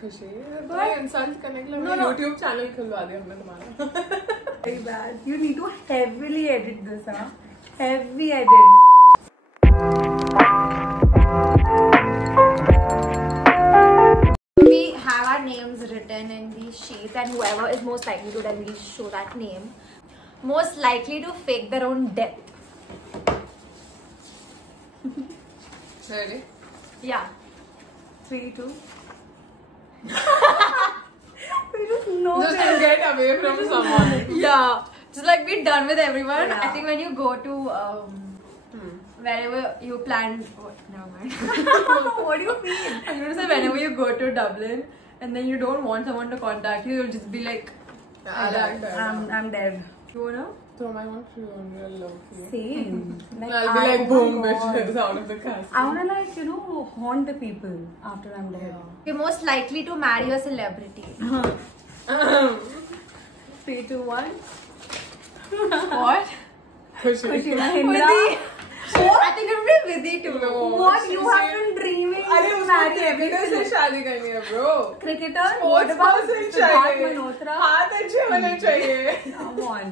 खुशी, इंसल्ट करने के लिए YouTube चैनल खुलवा दिया हमने तुम्हारा। Very bad. You need to heavily edit this, huh? Heavy edit. We have our names written in these sheets, and whoever is most likely to then we show that name. Most likely to fake their own death. Ready? Yeah. 3, 2. We just know Just that. to get away from someone. Yeah. Just like we're done with everyone. Yeah. I think when you go to wherever you plan. Oh, never mind. What do you mean? I was gonna say whenever you go to Dublin and then you don't want someone to contact you, you'll just be like, I like that. I'm dead. you wanna? So I want funeral low-key. Same. Like, I'll be like, boom, oh my God. bitches out of the castle. I wanna like, you know, haunt the people after I'm dead. You're most likely to marry a celebrity. 3, 2, 1. What? Khushi. Khushi Mahindra. Vidhi. I think it would be Vidhi too. No. What? You have been dreaming अरे to उसको marry cricketer से everything. शादी करनी है bro. Cricketer? What Sports about person Siddharth चाहिए. Malhotra? हाथ अच्छे होने चाहिए. Come on.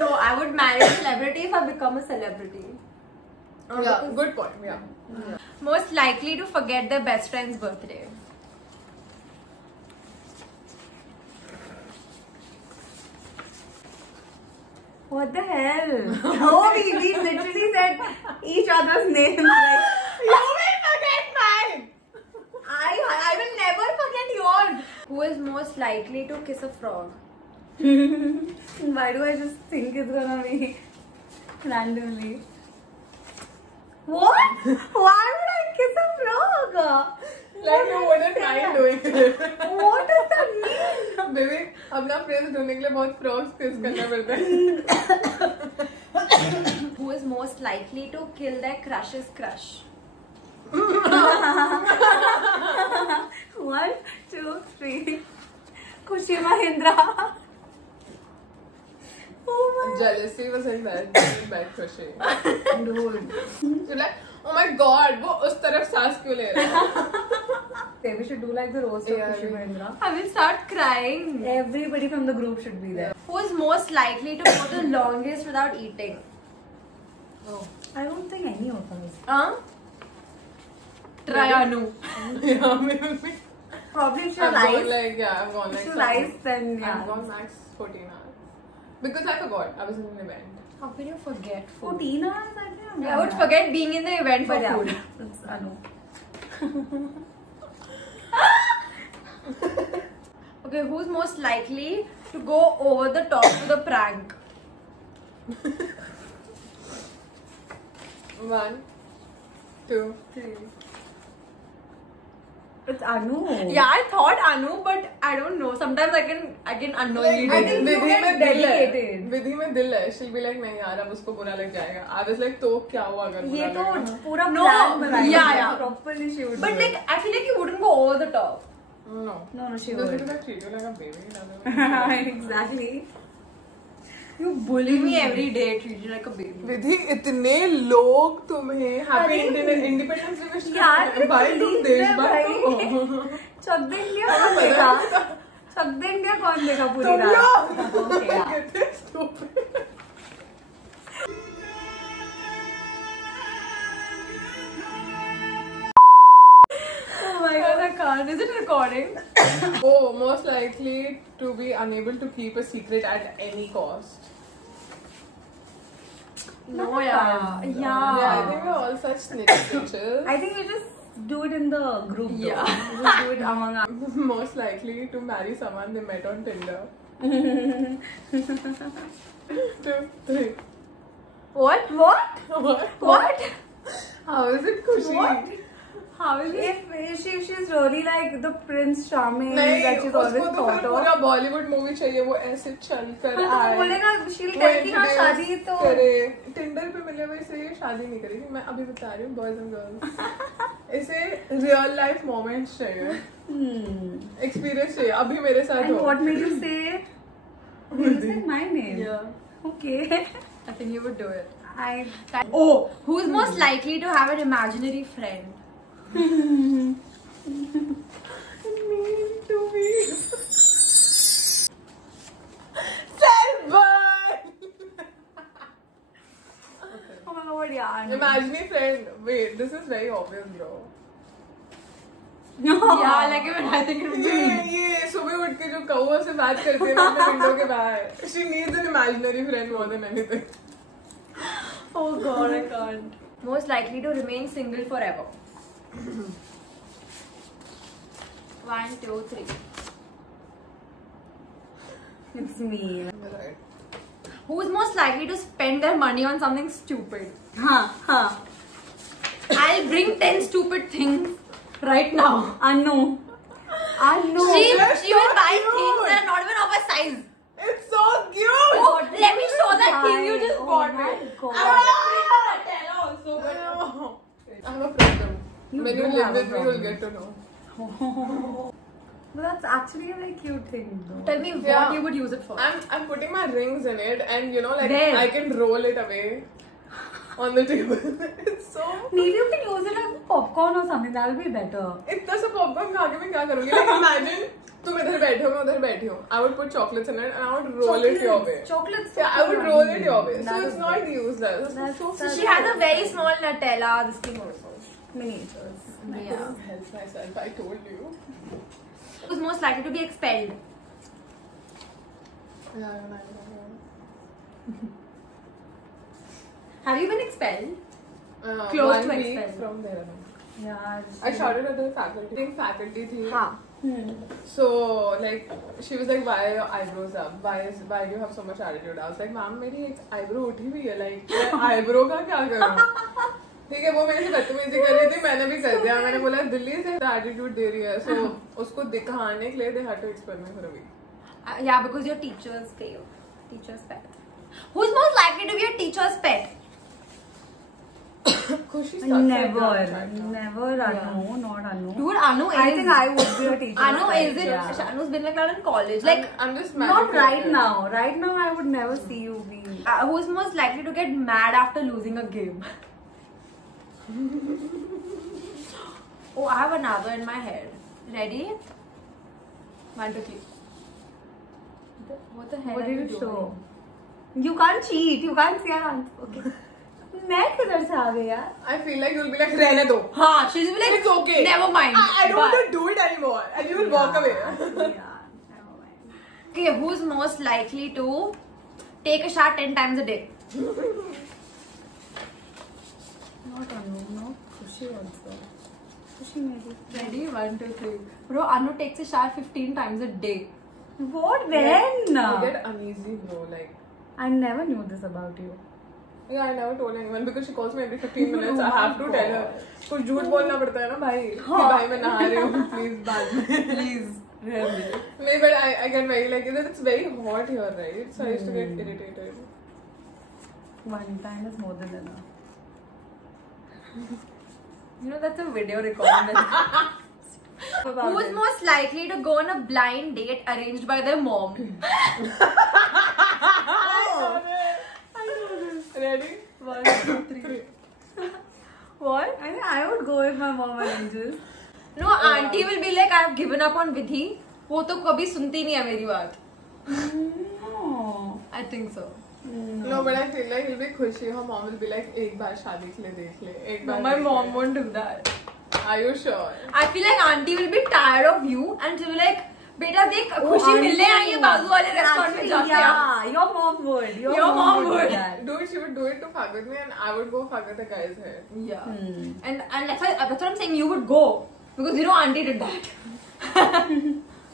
No, I would marry a celebrity if I become a celebrity. Yeah, good point. Yeah. Most likely to forget their best friend's birthday. What the hell? Oh, we literally said each other's names. Like, You will forget mine. I will never forget yours. Who is most likely to kiss a frog? why do I just think it's gonna be randomly? What? Why would I kiss a frog? Like you wouldn't mind doing it. What does that mean? Baby, अपना Prince ढूंढने के लिए बहुत frogs किस करना पड़ता है. Who is most likely to kill their crush's crush? 1, 2, 3. Khushi Mahindra. Oh my Jealousy was in bad Khushi. dude. You're like, oh my god, वो उस तरफ सांस क्यों ले रहा है? Okay, we should do like the roast of Yeah, Khushi yeah. Mahindra. I will start crying. Everybody from the group should be there. Who is most likely to go the longest without eating? Oh, I don't think any of us. Huh? Try Anu. Yeah, maybe. Probably if she I've gone lies. like, yeah, I've gone like. If she some- lies, then I've yeah. gone max 14 hours. Because I forgot, I was in an event. How can you forget food? 14 hours, I think. I would forget being in the event for But yeah, food. it's Anu. Okay, who's most likely to go over the top with a prank? 1, 2, 3. It's Anu. Yeah, I thought Anu, but I don't know. Sometimes I can unknowingly I do think it. you get dedicated. विधि में दिल है. She'll be like, नहीं यार अब उसको बुरा लग जाएगा. I was like, तो क्या हुआ अगर बुरा ये तो लगेगा? पूरा No, plan बनाया yeah, है. yeah. Properly she would But do like, I feel like you wouldn't go over the top. No. No, she Just would. because I treat you like a baby. doesn't mean- Exactly. You bully me every day, treat you like a baby. विधि इतने लोग तुम्हें happy independence day wish यार, करते हैं. भाई तुम देशभक्त हो. चक दे इंडिया कौन देगा? चक दे इंडिया कौन देगा पूरी तुम रात? लोग. Okay, yeah. कितने stupid. Oh my god, I can't. Is it recording? Oh, most likely to be unable to keep a secret at any cost. No, yeah. Yeah, I think we're all such snitch bitches. I think we just do it in the group. though. Yeah. We just do it among us. Most likely to marry someone they met on Tinder. 2, 3. What? What? What? How is it Khushi? What? How is it? If she's really like the Prince Charming नहीं, that she's always उसको तो thought फिर of. पूरा Bollywood movie चाहिए वो ऐसे चल कर हाँ, तो वो आए. बोलेगा she'll वो tell कि हाँ introduce शादी तो करे. टिंडर पे मिले हुए से शादी नहीं करेगी. मैं अभी बता रही हूँ बॉयज एंड गर्ल्स. इसे रियल लाइफ मोमेंट्स चाहिए. एक्सपीरियंस चाहिए. अभी मेरे साथ And हो. what made you say? You said my name. Yeah. Okay. I think you would do it. I Oh, who's most likely to have an imaginary friend? Wait, this is very obvious, bro. Yeah, like even I think it would be. ये सुबह उठ के जो कौवा से बात करती है ना अपने विंडो के बाहर. She needs an imaginary friend more than anything. Oh God, I can't. Most likely to remain single forever. 1, 2, 3. It's me. Right. Who's most likely to spend their money on something stupid? Huh. I'll bring 10 stupid things right now. Anu. She That's will so buy cute. things that are not even of her size. It's so cute. Oh, let me show that thing you just bought me. God. I want to bring a Nutella also, but I have a problem. You When you do live have a with me, you'll problem. get to know. But that's actually a very cute thing, though. tell me what Yeah. you would use it for. I'm putting my rings in it, and you know, like Where? I can roll it away on the table. It's so. Maybe you can use it like popcorn or something. That'll be better. इतना सा popcorn खा के मैं क्या करूँगी? Like imagine तुम इधर बैठे हो मैं उधर बैठी हूँ. I would put chocolates in it and I would roll it your way. Chocolates. Yeah, I would roll it your way. So That it's is not good. useless. That's So such She has a very small Nutella. This thing also. Miniatures. Yeah. help myself. I told you. Who's most likely to be expelled? Yeah. Have you been expelled? Close One to week expel. from there. Yeah. I shouted at the faculty. I think faculty थी. हाँ. So like she was like, why are your eyebrows up? Why do you have so much attitude? I was like, ma'am मेरी एक eyebrow उठी हुई है. Like मैं eyebrow का क्या करूँ? ठीक है वो मेरे से बदतमीजी कर रही थी मैंने भी कर दिया मैंने बोला दिल्ली से एटीट्यूड दे रही है so उसको दिखाने के लिए they had to expel me for a week. Yeah, because your teacher's fail. Teacher's pet. Who's most likely to be a teacher's pet? Khushi sucks at Never, drums right now. never Anu, not Anu. Dude, Anu is. I think I would be a teacher. Anu is it? Yeah. Anu's been like that in college. Like, I'm just Not manipulated. right now. Right now, I would never see you be. who's most likely to get mad after losing a game? Oh, I have another in my head. Ready? 1, 2, 3. What the hell What are did you you doing? show? You can't cheat. You can't see our answer. Okay. मैं किधर से आ गई यार? I feel like you'll be like रहने दो. हाँ, she's like, It's okay. Never mind. I don't want to do it anymore and you will walk away. Yeah, never mind. Okay, who's most likely to take a shower 10 times a day? Not Anu, no. Khushi also. Khushi maybe. Ready? 1, 2, 3. Bro, Anu takes a shower 15 times a day. What then? I get uneasy bro like. I never knew this about you. Yeah, I never told anyone because she calls me every 15 minutes. I have to tell her. कुछ झूठ बोलना पड़ता है ना भाई कि भाई मैं नहा रही हूँ please बाद में Please, really. नहीं but I get very like it's very hot here right so I used to get irritated. One time is more than enough. You know, that's a video recording. Who's most likely to go on a blind date arranged by their mom? Ready? 1, 2, 3. What? I think I would go if my mom arranges. No, auntie will be like, I've given up on Vidhi. वो तो कभी सुनती नहीं है मेरी बात. No. I think so. No, but I feel like it'll be Khushi. Her mom will be like, एक बार शादी के लिए देख ले, एक No, बार. my देख mom ले." won't do that. Are you sure? I feel like auntie will be tired of you and she'll be like, बेटा देख खुशी मिलने आई है बाजू वाले रेस्टोरेंट में जाके. Yeah, your mom would. Your mom do would. that. Dude, she would do it to fuck with me and I would go fuck with the guy's head. Yeah. And that's what I'm saying. You would go because you know auntie did that.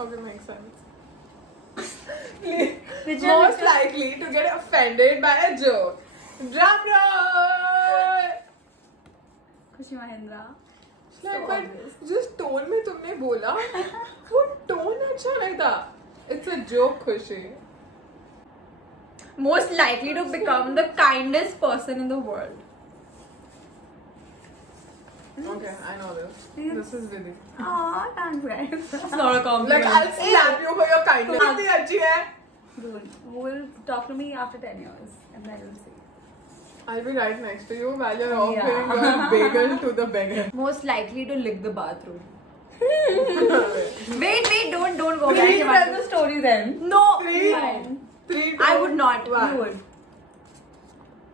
Okay, makes sense. Which Most likely to get offended by a joke. Drum roll! Khushi Mahendra. Like, but जिस tone में तुमने बोला वो tone अच्छा नहीं था. It's a joke, Khushi. Most likely to become the kindest person in the world. Okay, I know this. This is Vidhi. Aw, thanks guys. It's not a compliment. Like I'll slap you for your kindness. कितनी अच्छी है. Good. Who will talk to me after 10 years and then we'll see. I'll be right next to you while you're Yeah. offering your bagel to the beggar. Most likely to lick the bathroom. Wait, don't go back. Tell the story then. No. Three. Fine. 3, 2. I would not. One. You would.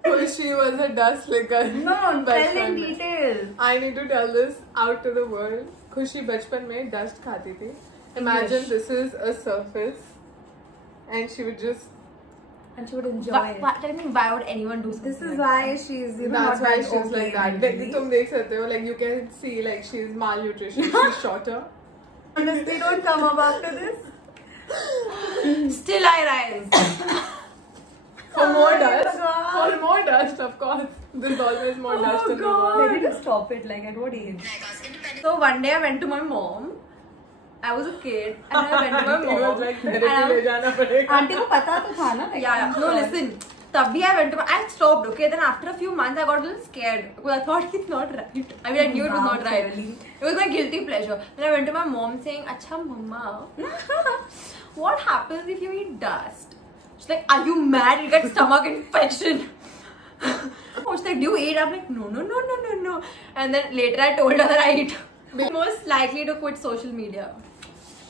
She was a dust licker. No, tell in बचपन में. detail. I need to tell this out to the world. खुशी बचपन में dust खाती थी. Imagine this is a surface, and she would just. And she would enjoy it. Tell me, why would anyone do something? This is like why she's, you know, That's not why that she's okay like that. mentally. तुम देख सकते हो, like you can see, like she's malnutrition. She's shorter. Honestly, don't come up after this. Still I rise. For more Oh my dust. God. For more dust, of course. There's always more dust in the world. Maybe to stop it, like at what age? So one day I went to my mom. I was a kid and I went to my Auntie was mom. like, and therapy ले जाना पड़ेगा. Auntie को पता तो था ना? like, Yeah, no, listen. Tabhi I went to my, I stopped, okay? Then after a few months I got a little scared because I thought it's not right. I mean, I knew it was Wow, not right. really? It was my guilty pleasure. Then I went to my mom saying, Acha mama, what happens if you eat dust? She's like, are you mad? You get stomach infection. She's like, do you eat? I'm like, no. And then later I told her that I eat. Most likely to quit social media.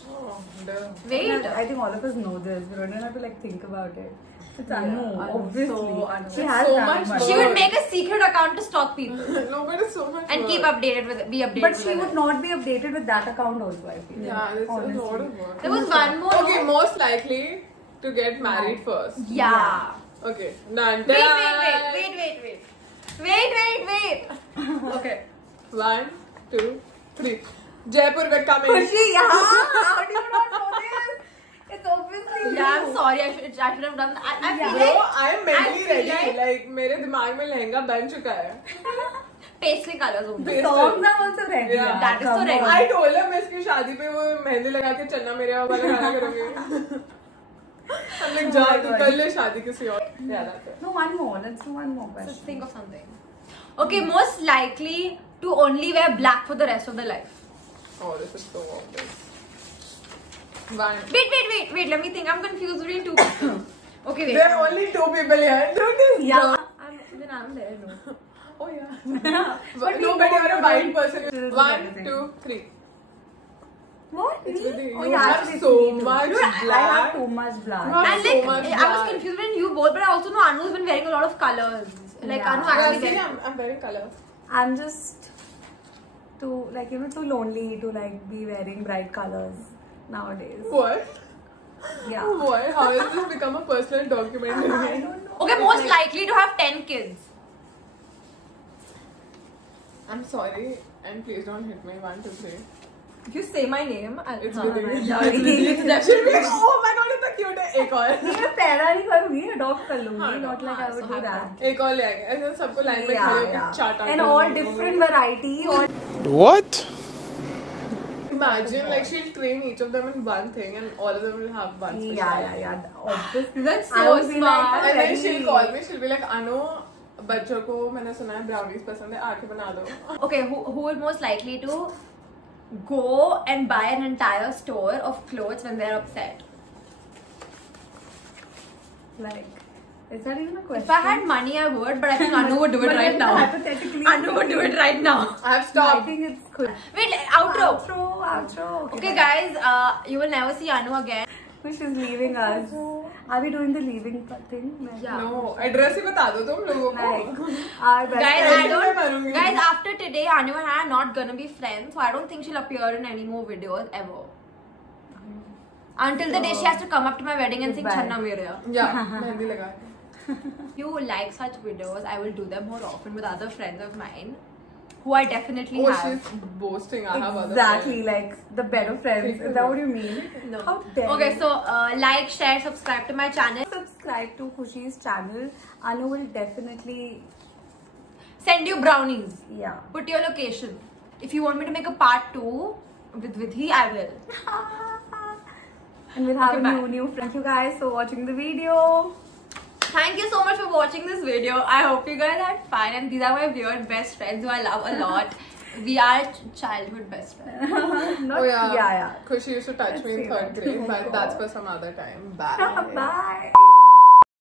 Oh, duh. Wait. I think all of us know this. We don't even have to like think about it. It's Anu, Anu, obviously. so Anu. She has So that much much. She would make a secret account to stalk people No, but it's so much and keep work. updated with be updated. But with she her would life. not be updated with that account also, I feel. Yeah, it's a Honestly. lot of work. There was one more. Okay, most likely to get married first. Yeah. Okay, done. Wait. Okay. 1, 2, 3. Jaipur will come in. Khushi, yeah. How do you not know this? It's obviously Yeah, I'm you. sorry. I should have done that. I Yeah. feel Bro, like I am mentally I feel ready. like- Like मेरे दिमाग में लहंगा बन चुका है. paisley colors only. Pastel. Songs are also ready. Yeah, that is so come ready. on. I told her मैं इसकी शादी पे वो मेहंदी लगा के चन्ना मेरे वाला गाना करूँगी. हम लोग जा तू कर ले शादी किसी और. Yeah, that's it. No, one more. Let's do one more Just question. think of something. Okay, most likely to only wear black for the rest of their life. Oh, this is so obvious. 1. Wait. Let me think. I'm confused between two people. Okay, wait. There are only 2 people here. Don't this Yeah. I'm there. No. Oh yeah. But we No, but know you're a you white don't- person. This is 1, everything. 2, 3. What? It's with you. Oh, You yeah, have actually, so it's me too. much Dude, I black. have too much black. You have And so like, much I was black. confused when you both, but I also know Anu's been wearing a lot of colors. Like Yeah. Anu Yeah, actually see, wears. I'm wearing colors. I'm just too like too lonely to like be wearing bright colors nowadays. What? Yeah. What? How has this become a personal documentary? I don't know. Okay, most likely to have 10 kids. I'm sorry, and please don't hit me. 1, 2, 3. If you say my name, I'll. It's हाँ, with you. yeah, It's with you. it's That should be. Oh my god, it's so cute. एक और. मैं पैदा नहीं करूँगी, adopt कर लूँगी. हाँ, Not like I would so do have that. एक और ले आएंगे. ऐसे सबको लाइन में खड़े होकर chart And all different variety. All What? Imagine like she'll train each of them in one thing, and all of them will have one specialty. yeah. Obviously. That's I so would be smart. like, And then ready. she'll call me. She'll be like, Anu, बच्चों को मैंने सुना है brownies पसंद है, आके बना दो. Okay, who would most likely to go and buy an entire store of clothes when they're upset? Like, is that even a question? If I had money, I would, but I think Anu would do it But right like, now. Hypothetically, Anu would do it right now. I have I stopped. think it's good. Wait, outro. Outro. Okay, guys, you will never see Anu again. She's leaving us. Are we doing the leaving thing? Like, Yeah. No, address ही बता दो तुम लोगों Like, को. our best Guys, friend. I don't. मारूंगी. Guys, after today, Anu and I are not gonna be friends, so I don't think she'll appear in any more videos ever. Until the day she has to come up to my wedding and sing Goodbye. Channa Mereya. Yeah, mehndi लगा. If you like such videos, I will do them more often with other friends of mine, who I definitely Oh, have. she's boasting. I have other Exactly, friends. like the better friends. Is that what you mean? No. How dare Okay, you. so like, share, subscribe to my channel. Subscribe to Khushi's channel. Anu will definitely, Send you brownies. yeah. Put your location. If you want me to make a part 2 with Vidhi, I will. And we'll have Okay, a bye. new friend. Thank you guys for watching the video. Thank you so much for watching this video. I hope you guys had fun, and these are my weird best friends who I love a lot. We are childhood best friends. Not, Oh yeah. Yeah. Khushi used to touch me in Let's see 3rd that. grade, Oh my but that's God. for some other time. Bye. Bye.